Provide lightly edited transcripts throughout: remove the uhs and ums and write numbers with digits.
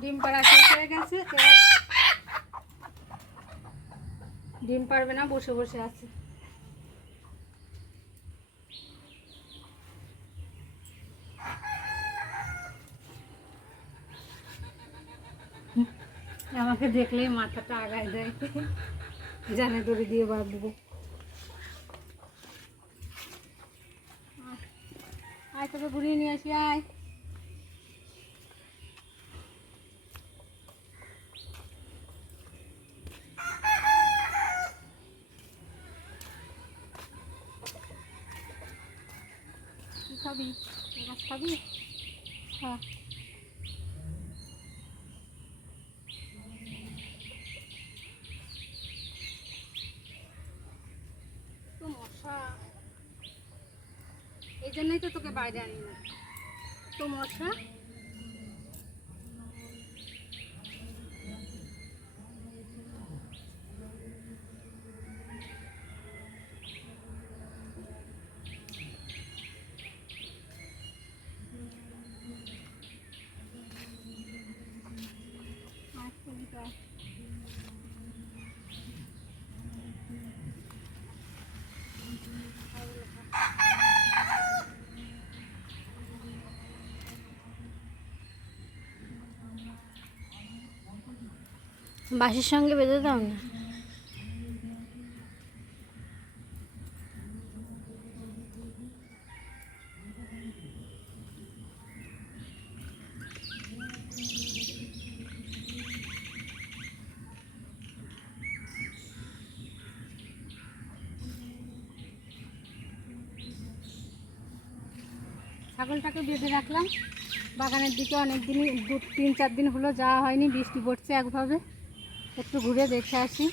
ডিম পাড়া শেষ হয়ে গেছে, ডিম পারবে না, বসে বসে আছে। আমাকে দেখলেই মাথাটা আগায় দেয়, জানে দড়ি দিয়ে বাঁধবো। আয় তোকে ঘুরিয়ে নিয়ে আসি, আয়। খাবি মাছ খাবি? হ্যাঁ। তো মশা, এই জন্যই তো তোকে বাইরে আনি না, তো মশা। বাঁশির সঙ্গে বেঁধে দাও না। ছাগলটাকে বেঁধে রাখলাম বাগানের দিকে, অনেক দিনই 3-4 দিন হলো যাওয়া হয়নি, বৃষ্টি পড়ছে একভাবে, একটু ঘুরে দেখে আসি।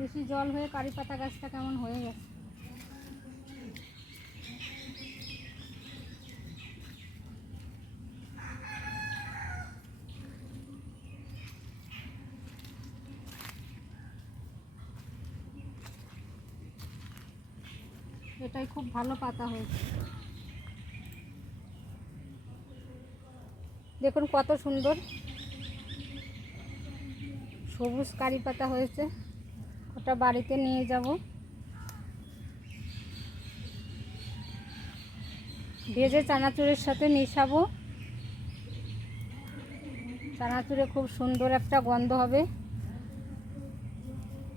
বেশি জল হয়ে কারি পাতা গাছটা কেমন হয়ে গেছে। এটাই খুব ভালো পাতা হয়েছে, দেখুন কত সুন্দর সবুজ কারি পাতা হয়েছে। ওটা বাড়িতে নিয়ে যাব, ভেজে চানাচুরের সাথে মিশাবো। চানাচুরে খুব সুন্দর একটা গন্ধ হবে।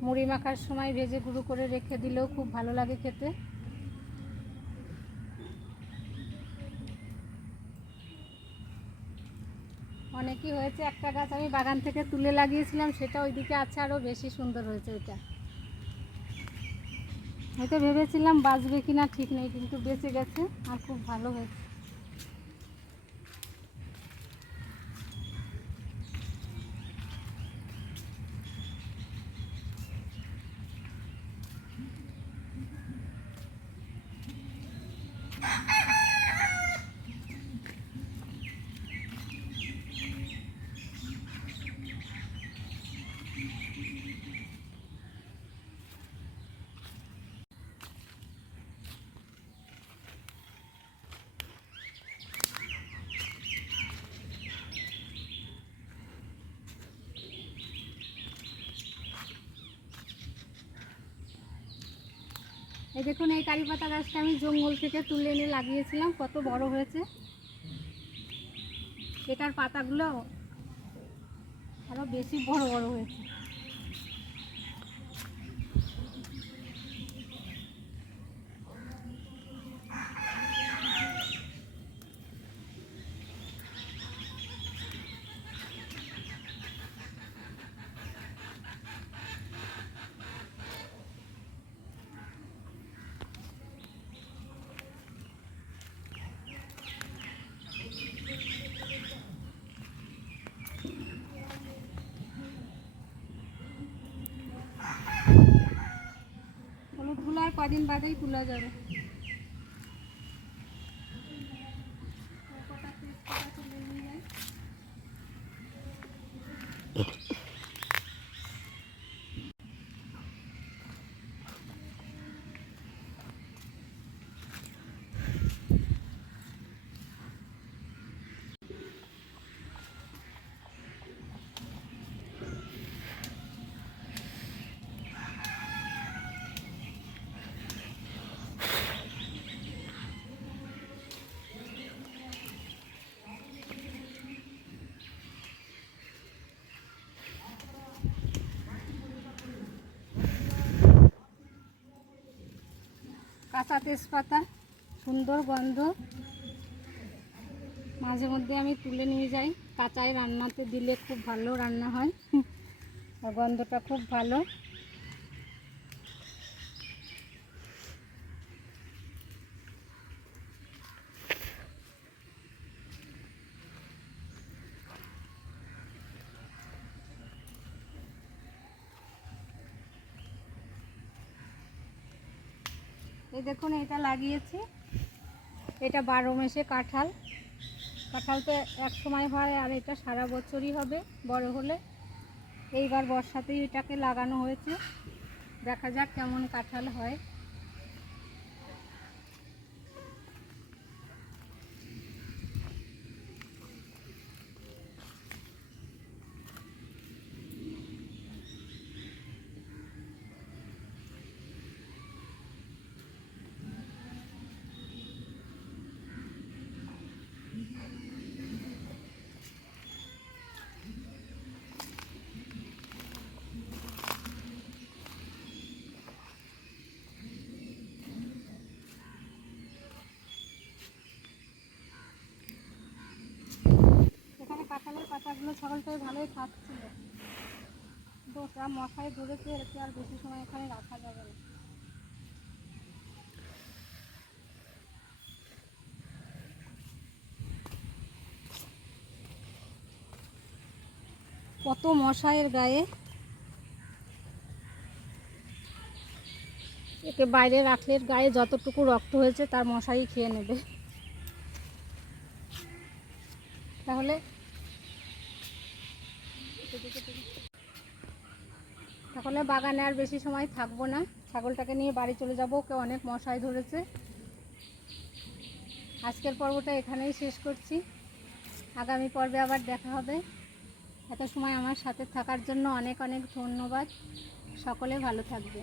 মুড়ি মাখার সময় ভেজে গুঁড়ো করে রেখে দিলেও খুব ভালো লাগে খেতে। অনেকই হয়েছে। একটা গাছ আমি বাগান থেকে তুলে লাগিয়েছিলাম, সেটা ওইদিকে আছে, আরও বেশি সুন্দর হয়েছে ওইটা। হয়তো ভেবেছিলাম বাঁচবে কিনা ঠিক নেই, কিন্তু বেঁচে গেছে আর খুব ভালো হয়েছে। এই দেখুন, এই কারি পাতা গাছটা আমি জঙ্গল থেকে তুলে এনে লাগিয়েছিলাম, কত বড় হয়েছে। এটার পাতাগুলো আরো বেশি বড় বড় হয়েছে। হলুদ গুলো আর কদিন বাদেই তোলা যাবে। কাঁচা তেজপাতা, সুন্দর গন্ধ। মাঝে মধ্যে আমি তুলে নিয়ে যাই, কাঁচায় রান্নাতে দিলে খুব ভালো রান্না হয়, আর গন্ধটা খুব ভালো। এই দেখুন, এটা লাগিয়েছি, এটা 12 মাসে কাঁঠাল। কাঁঠাল তো এক সময় হয়, আর এটা সারা বছরই হবে বড় হলে। এইবার বর্ষাতেই এটাকে লাগানো হয়েছে, দেখা যাক কেমন কাঁঠাল হয়। এখানে কাঁঠালের পাতাগুলো ছাগলটাই ভালোই খাচ্ছিল, কিন্তু ওটা মশায় ধরেছে, এরকম আর বেশি সময় এখানে রাখা যাবে না। কত মশায়ের গায়ে, একে বাইরে রাখলে গায়ে যতটুকু রক্ত হয়েছে তার মশাই খেয়ে নেবে। তাহলে বাগানে আর বেশি সময় থাকবো না, ছাগলটাকে নিয়ে বাড়ি চলে যাব, ওকে অনেক মশাই ধরেছে। আজকের পর্বটা এখানেই শেষ করছি, আগামী পর্বে আবার দেখা হবে। এত সময় আমার সাথে থাকার জন্য অনেক অনেক ধন্যবাদ। সকলে ভালো থাকবে।